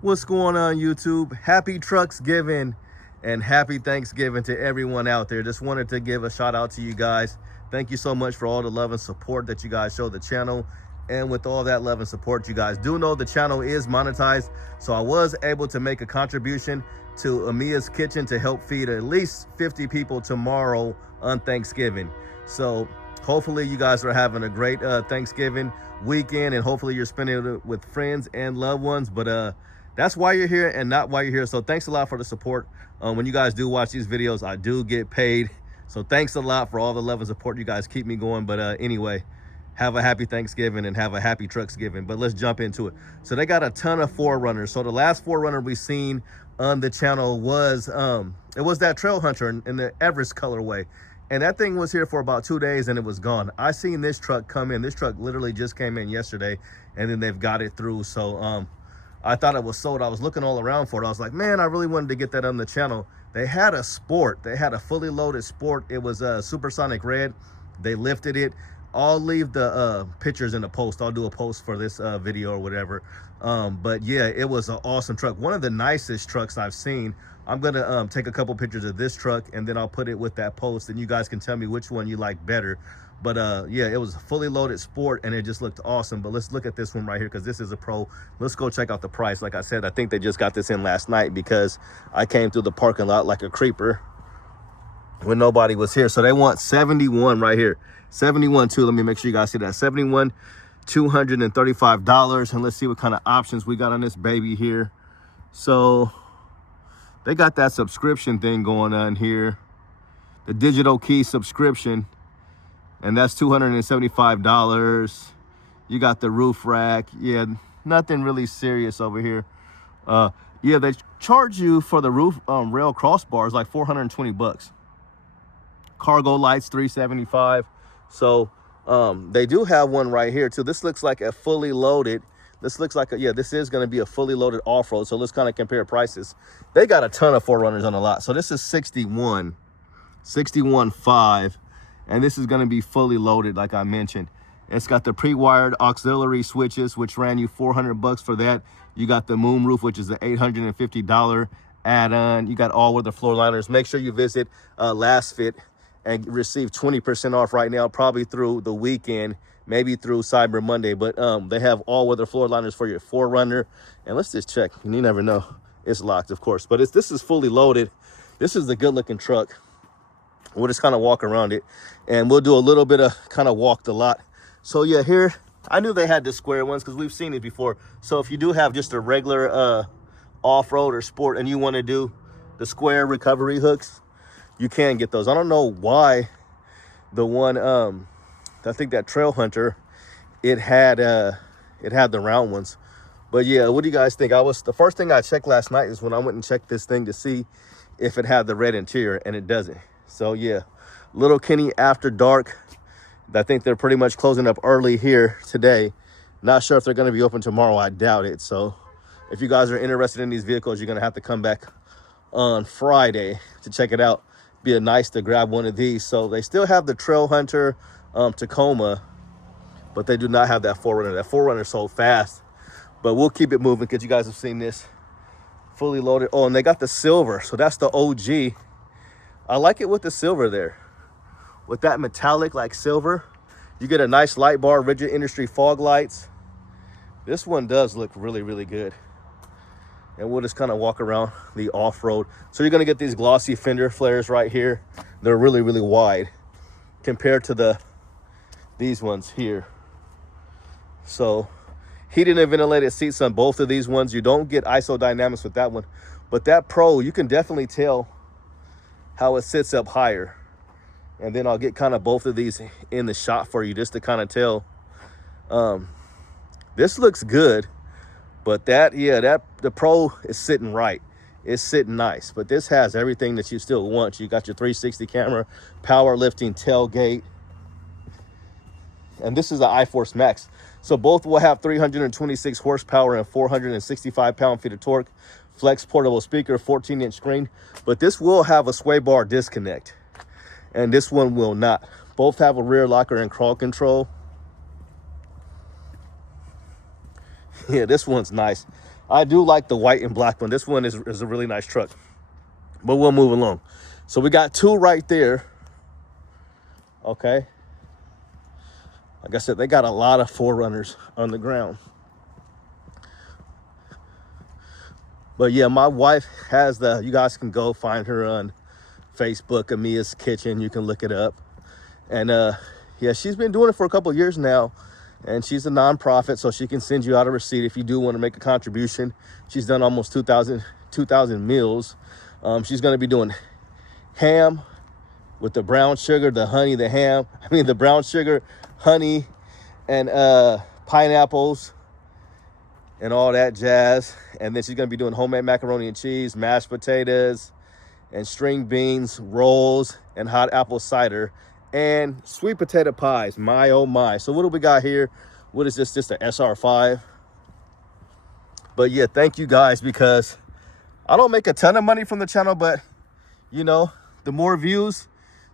What's going on, YouTube? Happy Trucks Giving and happy Thanksgiving to everyone out there. Just wanted to give a shout out to you guys. Thank you so much for all the love and support that you guys show the channel. And with all that love and support, you guys do know the channel is monetized. So I was able to make a contribution to Amia's Kitchen to help feed at least 50 people tomorrow on Thanksgiving. So hopefully you guys are having a great Thanksgiving weekend, and hopefully you're spending it with friends and loved ones. But that's why you're here and not why you're here. So thanks a lot for the support. When you guys do watch these videos, I do get paid. So thanks a lot for all the love and support. You guys keep me going. But anyway, have a happy Thanksgiving and have a happy Trucksgiving. But let's jump into it. So they got a ton of 4Runners. So the last 4Runner we seen on the channel was it was that Trail Hunter in the Everest colorway. And that thing was here for about 2 days and it was gone. I seen this truck come in. This truck literally just came in yesterday, and then they've got it through. So I thought it was sold. I was looking all around for it. I was like, man, I really wanted to get that on the channel. They had a Sport. They had a fully loaded Sport. It was a supersonic red. They lifted it. I'll leave the pictures in the post. I'll do a post for this video or whatever. But yeah, it was an awesome truck. One of the nicest trucks I've seen. I'm gonna take a couple pictures of this truck and then I'll put it with that post, and you guys can tell me which one you like better. But yeah, it was a fully loaded Sport and it just looked awesome. But let's look at this one right here, because this is a Pro. Let's go check out the price. Like I said, I think they just got this in last night because I came through the parking lot like a creeper when nobody was here. So they want 71 right here. 71 too. Let me make sure you guys see that. 71, $235. And let's see what kind of options we got on this baby here. So they got that subscription thing going on here, the digital key subscription, and that's $275. You got the roof rack. Yeah, nothing really serious over here. Yeah, they charge you for the roof rail crossbars like 420 bucks. Cargo lights $375. So they do have one right here too. This looks like a fully loaded. This looks like yeah, this is going to be a fully loaded off-road. So let's kind of compare prices. They got a ton of 4Runners on the lot. So this is 61.5, and this is going to be fully loaded like I mentioned. It's got the pre-wired auxiliary switches, which ran you 400 bucks for that. You got the moon roof, which is the $850 add-on. You got all-weather floor liners. Make sure you visit Last Fit and receive 20% off right now, probably through the weekend, maybe through Cyber Monday. But they have all-weather floor liners for your 4Runner. And let's just check. You never know. It's locked, of course. But this is fully loaded. This is the good-looking truck. We'll just kind of walk around it, and we'll do a little bit of kind of walk the lot. So yeah, here, I knew they had the square ones because we've seen it before. So if you do have just a regular off-road or sport and you want to do the square recovery hooks, you can get those. I don't know why the one, I think that Trail Hunter, it had the round ones. But yeah, what do you guys think? The first thing I checked last night is when I went and checked this thing to see if it had the red interior, and it doesn't. So yeah, Little Kenny After Dark. I think they're pretty much closing up early here today. Not sure if they're going to be open tomorrow. I doubt it. So if you guys are interested in these vehicles, you're going to have to come back on Friday to check it out. Be nice to grab one of these. So they still have the Trail Hunter Tacoma, but they do not have that 4Runner. That 4Runner sold fast, but we'll keep it moving because you guys have seen this fully loaded. Oh, and they got the silver. So that's the OG. I like it with the silver there. With that metallic like silver, you get a nice light bar, Rigid Industry fog lights. This one does look really, really good. And we'll just kind of walk around the off-road. So you're going to get these glossy fender flares right here. They're really, really wide compared to these ones here. So heated and ventilated seats on both of these ones. You don't get isodynamics with that one. But that Pro, you can definitely tell how it sits up higher. And then I'll get kind of both of these in the shot for you just to kind of tell. This looks good. But the Pro is sitting right. It's sitting nice. But this has everything that you still want. You got your 360 camera, power lifting tailgate. And this is the iForce Max. So both will have 326 horsepower and 465 pound-feet of torque. Flex portable speaker, 14-inch screen. But this will have a sway bar disconnect. And this one will not. Both have a rear locker and crawl control. Yeah, this one's nice. I do like the white and black one. This one is a really nice truck, but we'll move along. So we got two right there. Okay. Like I said, they got a lot of 4Runners on the ground. But yeah, my wife has you guys can go find her on Facebook, Amia's Kitchen. You can look it up. And yeah, she's been doing it for a couple of years now. And she's a nonprofit, so she can send you out a receipt if you do want to make a contribution. She's done almost 2,000 meals. She's going to be doing ham with the brown sugar, the honey, the brown sugar, honey, and pineapples and all that jazz. And then she's going to be doing homemade macaroni and cheese, mashed potatoes, and string beans, rolls, and hot apple cider, and sweet potato pies. My, oh my. So what do we got here? What is this? Just an SR5. But yeah, thank you guys, because I don't make a ton of money from the channel, but you know, the more views,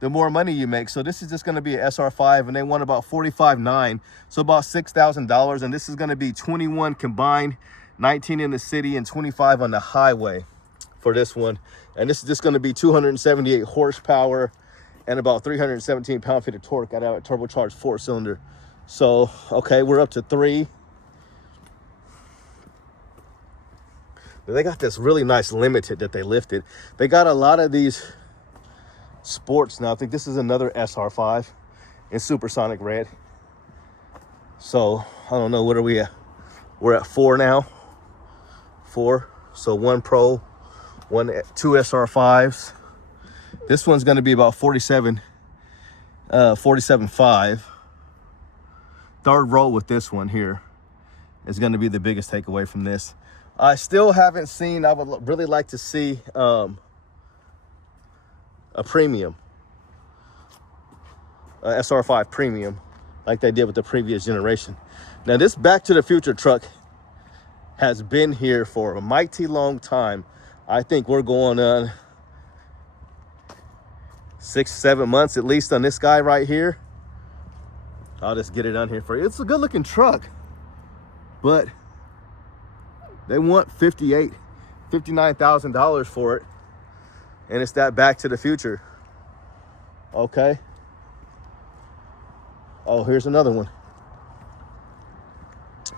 the more money you make. So this is just going to be an SR5, and they want about $45,900, so about $6,000. And this is going to be 21 combined, 19 in the city and 25 on the highway for this one. And this is just going to be 278 horsepower and about 317 pound-feet of torque out of a turbocharged 4-cylinder. So, okay, we're up to 3. They got this really nice limited that they lifted. They got a lot of these sports now. I think this is another SR5 in supersonic red. So, I don't know, what are we at? We're at 4 now. 4. So 1 Pro, 2 SR5s. This one's going to be about 47.5. Third row with this one here is going to be the biggest takeaway from this. I still haven't seen, I would really like to see a premium, a SR5 premium, like they did with the previous generation. Now this Back to the Future truck has been here for a mighty long time. I think we're going on 6-7 months at least on this guy right here. I'll just get it on here for you. It's a good looking truck, but they want $59,000 for it, and it's that Back to the Future. Okay. Oh, here's another one.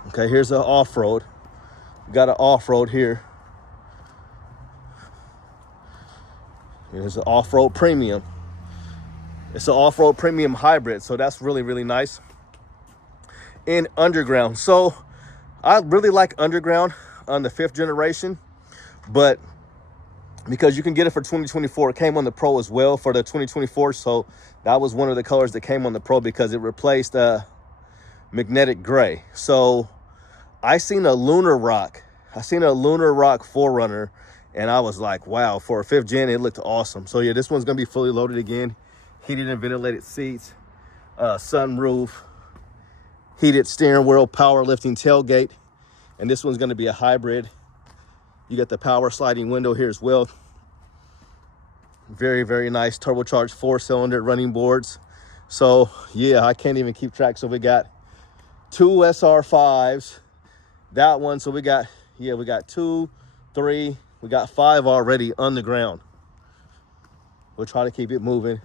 Okay, here's an off-road. Got an off-road here. Here's an off-road premium. It's an off-road premium hybrid, so that's really, really nice. In underground. So I really like underground on the 5th generation, but because you can get it for 2024, it came on the Pro as well for the 2024. So that was one of the colors that came on the Pro because it replaced magnetic gray. So I seen a Lunar Rock 4Runner, and I was like, wow, for a 5th gen, it looked awesome. So yeah, this one's gonna be fully loaded again. Heated and ventilated seats, sunroof, heated steering wheel, power lifting tailgate. And this one's gonna be a hybrid. You got the power sliding window here as well. Very, very nice turbocharged 4-cylinder running boards. So yeah, I can't even keep track. So we got 2 SR5s, that one. So we got 2, 3, we got 5 already on the ground. We'll try to keep it moving.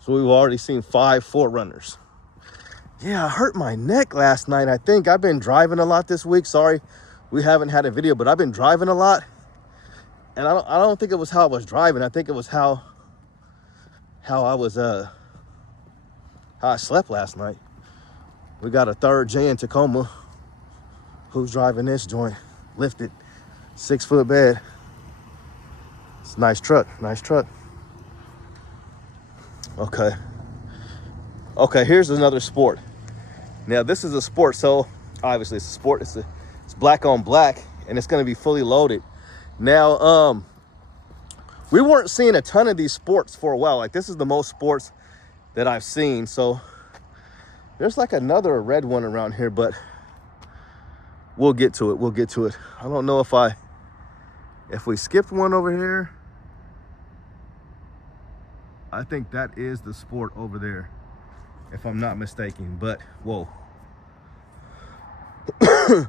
So we've already seen 5 4Runners. Yeah, I hurt my neck last night, I think. I've been driving a lot this week. Sorry, we haven't had a video, but I've been driving a lot. And I don't think it was how I was driving. I think it was how I slept last night. We got a 3rd gen Tacoma. Who's driving this joint? Lifted, 6-foot bed. It's a nice truck, nice truck. Okay, here's another sport. Now this is a sport, so obviously it's a sport. It's black on black, and it's going to be fully loaded. Now, we weren't seeing a ton of these sports for a while. Like, this is the most sports that I've seen. So there's like another red one around here, but we'll get to it. We'll get to it. I don't know if we skipped one over here. I think that is the sport over there, if I'm not mistaken. But whoa,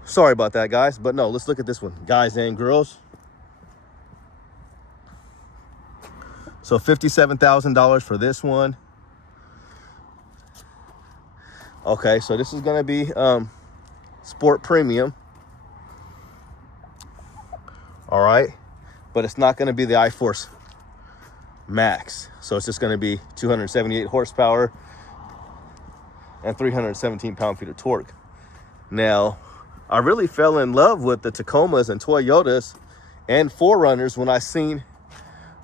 Sorry about that, guys. But no, let's look at this one, guys and girls. So $57,000 for this one. Okay, so this is gonna be Sport Premium. All right, but it's not gonna be the iForce Max. So it's just gonna be 278 horsepower and 317 pound-feet of torque. Now, I really fell in love with the Tacomas and Toyotas and 4Runners when I seen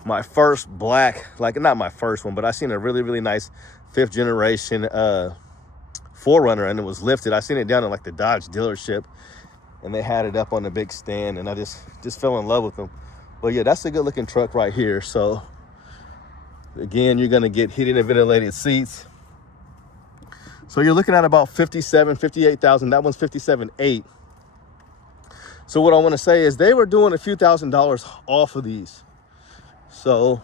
my first black, like not my first one, but I seen a really, really nice 5th generation 4Runner, and it was lifted. I seen it down in like the Dodge dealership, and they had it up on the big stand, and I just fell in love with them. But yeah, that's a good looking truck right here. So again, you're gonna get heated and ventilated seats. So you're looking at about 58,000. That one's 57.8. So what I want to say is they were doing a few $1,000s off of these. So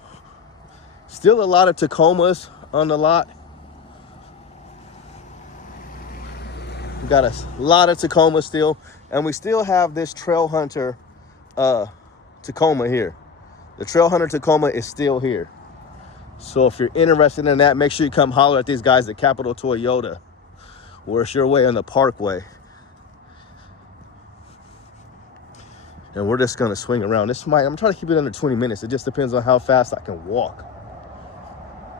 still a lot of Tacomas on the lot. We got a lot of Tacomas still, and we still have this Trail Hunter Tacoma here. The Trail Hunter Tacoma is still here. So if you're interested in that, make sure you come holler at these guys at Capital Toyota. Work your way on the Parkway. And we're just gonna swing around. I'm trying to keep it under 20 minutes. It just depends on how fast I can walk.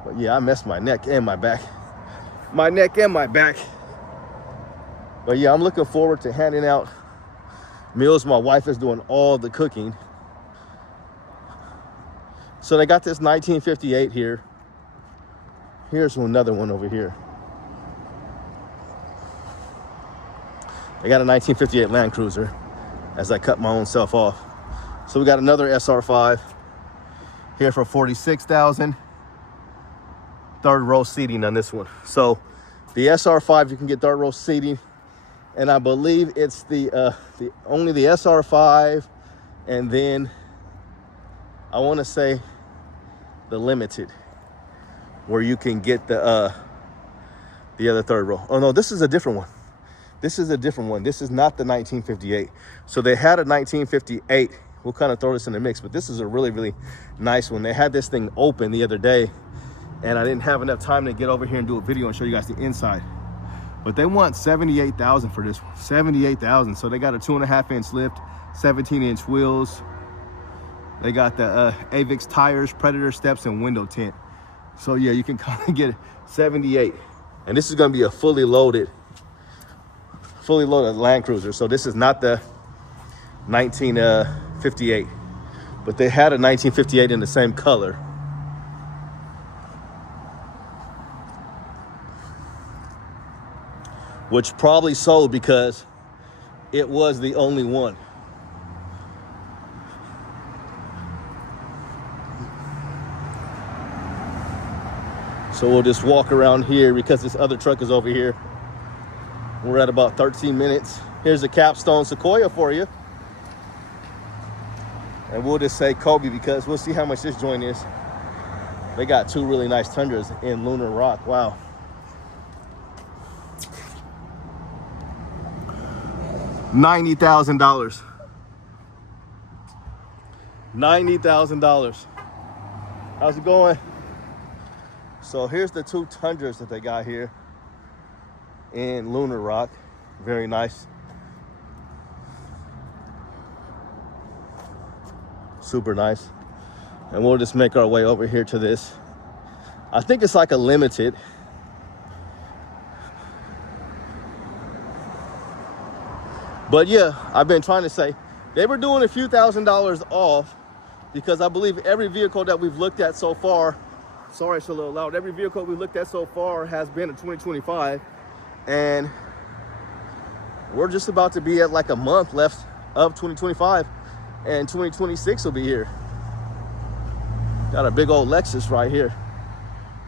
But yeah, I messed my neck and my back. My neck and my back. But yeah, I'm looking forward to handing out meals. My wife is doing all the cooking. So they got this 1958 here. Here's another one over here. They got a 1958 Land Cruiser as I cut my own self off. So we got another SR5 here for $46,000. Third row seating on this one. So the SR5, you can get third row seating, and I believe it's only the SR5, and then I want to say the Limited, where you can get the other third row. Oh no, this is a different one. This is a different one. This is not the 1958. So they had a 1958. We'll kind of throw this in the mix, but this is a really, really nice one. They had this thing open the other day, and I didn't have enough time to get over here and do a video and show you guys the inside. But they want $78,000 for this one. $78,000. So they got a 2.5-inch lift, 17-inch wheels. They got the Avix tires, Predator steps, and window tint. So yeah, you can kind of get 78. And this is going to be a fully loaded Land Cruiser. So this is not the 1958, but they had a 1958 in the same color. Which probably sold because it was the only one. So we'll just walk around here because this other truck is over here. We're at about 13 minutes. Here's a Capstone Sequoia for you. And we'll just say Kobe because we'll see how much this joint is. They got two really nice Tundras in Lunar Rock. Wow. $90,000. $90,000. How's it going? So here's the two Tundras that they got here in Lunar Rock. Very nice. Super nice. And we'll just make our way over here to this. I think it's like a Limited. But yeah, I've been trying to say, they were doing a few $1,000s off because I believe every vehicle that we've looked at so far, sorry it's a little loud, every vehicle we've looked at so far has been a 2025. And we're just about to be at like a month left of 2025, and 2026 will be here. Got a big old Lexus right here.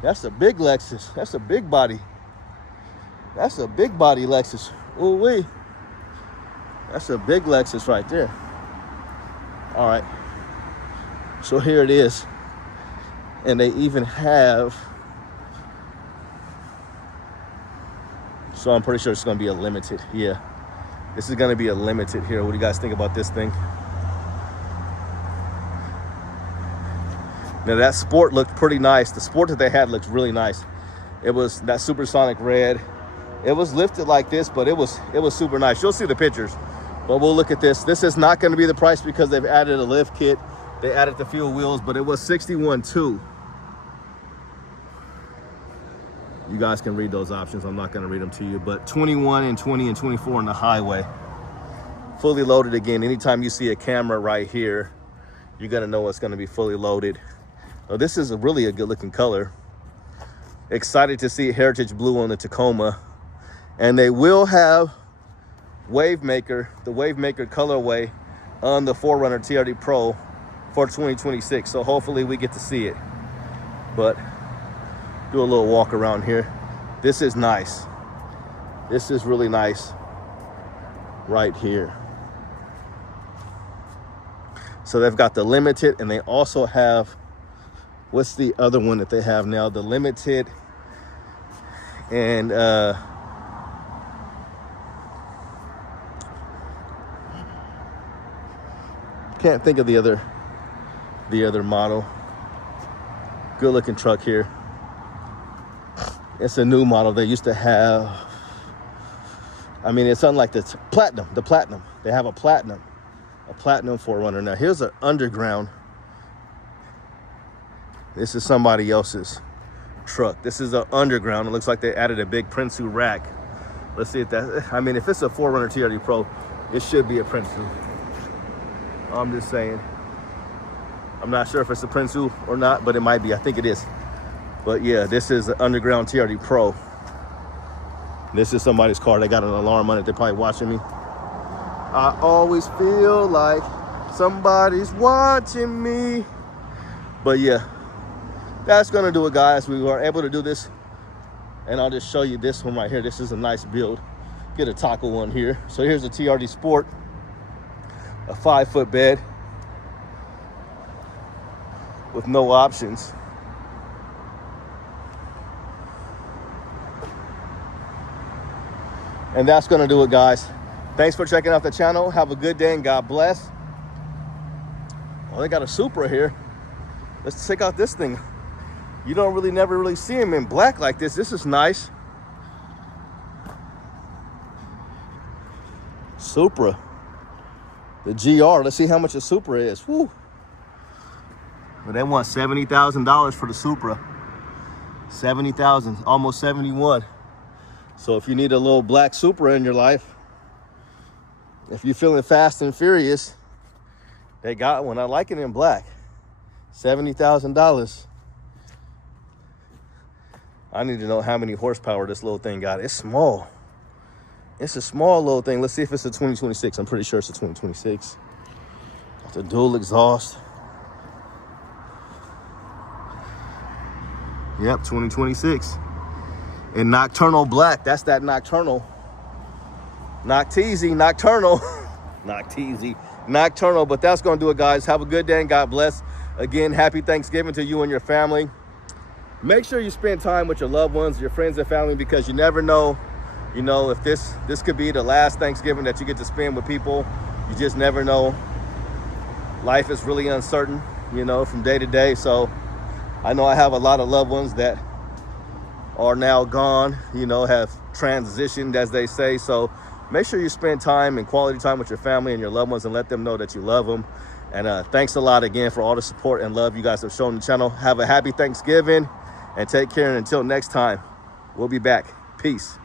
That's a big Lexus. That's a big body. That's a big body Lexus. Ooh wee. That's a big Lexus right there. All right. So here it is. And they even have, so I'm pretty sure it's going to be a Limited. Yeah. This is going to be a limited here. What do you guys think about this thing? Now that Sport looked pretty nice. The Sport that they had looked really nice. It was that supersonic red. It was lifted like this, but it was super nice. You'll see the pictures, but we'll look at this. This is not going to be the price because they've added a lift kit. They added the fuel wheels, but it was $61,200. You guys can read those options. I'm not going to read them to you, but 21 and 20 and 24 on the highway. Fully loaded again. Anytime you see a camera right here, you're going to know it's going to be fully loaded. Oh, this is really a good looking color. Excited to see Heritage Blue on the Tacoma. And they will have Wavemaker, the Wavemaker colorway on the 4Runner TRD Pro for 2026. So hopefully we get to see it. But do a little walk around here. This is nice. This is really nice right here. So they've got the Limited, and they also have, what's the other one that they have now? The Limited and can't think of the other model. Good looking truck here. It's a new model. They used to have, I mean, it's unlike the Platinum. They have a Platinum 4Runner. Now here's an Underground. This is somebody else's truck. This is an Underground. It looks like they added a big Prinsu rack. Let's see if that, I mean, if it's a 4Runner TRD Pro, it should be a Prinsu. I'm just saying. I'm not sure if it's a Prinsu or not, but it might be. I think it is. But yeah, this is an Underground TRD Pro. This is somebody's car. They got an alarm on it. They're probably watching me. I always feel like somebody's watching me. But yeah, that's gonna do it, guys. We were able to do this, and I'll just show you this one right here. This is a nice build. Get a taco one here. So here's a TRD Sport, a 5-foot bed with no options. And that's gonna do it, guys. Thanks for checking out the channel. Have a good day and God bless. Oh, they got a Supra here. Let's check out this thing. You don't never really see them in black like this. This is nice. Supra. The GR. Let's see how much a Supra is. Woo. But they want $70,000 for the Supra. 70,000, almost 71. So if you need a little black Supra in your life, if you're feeling fast and furious, they got one. I like it in black. $70,000. I need to know how many horsepower this little thing got. It's small. It's a small little thing. Let's see if it's a 2026. I'm pretty sure it's a 2026. Got the dual exhaust. Yep, 2026. In nocturnal black. That's that nocturnal. Nocturnal. Nocturnal. But that's going to do it, guys. Have a good day and God bless. Again, happy Thanksgiving to you and your family. Make sure you spend time with your loved ones, your friends and family, because you never know, if this could be the last Thanksgiving that you get to spend with people. You just never know. Life is really uncertain, from day to day. So I know I have a lot of loved ones that are now gone, have transitioned, as they say. So make sure you spend time and quality time with your family and your loved ones and let them know that you love them. And thanks a lot again for all the support and love you guys have shown the channel. Have a happy Thanksgiving and take care. And until next time, we'll be back. Peace.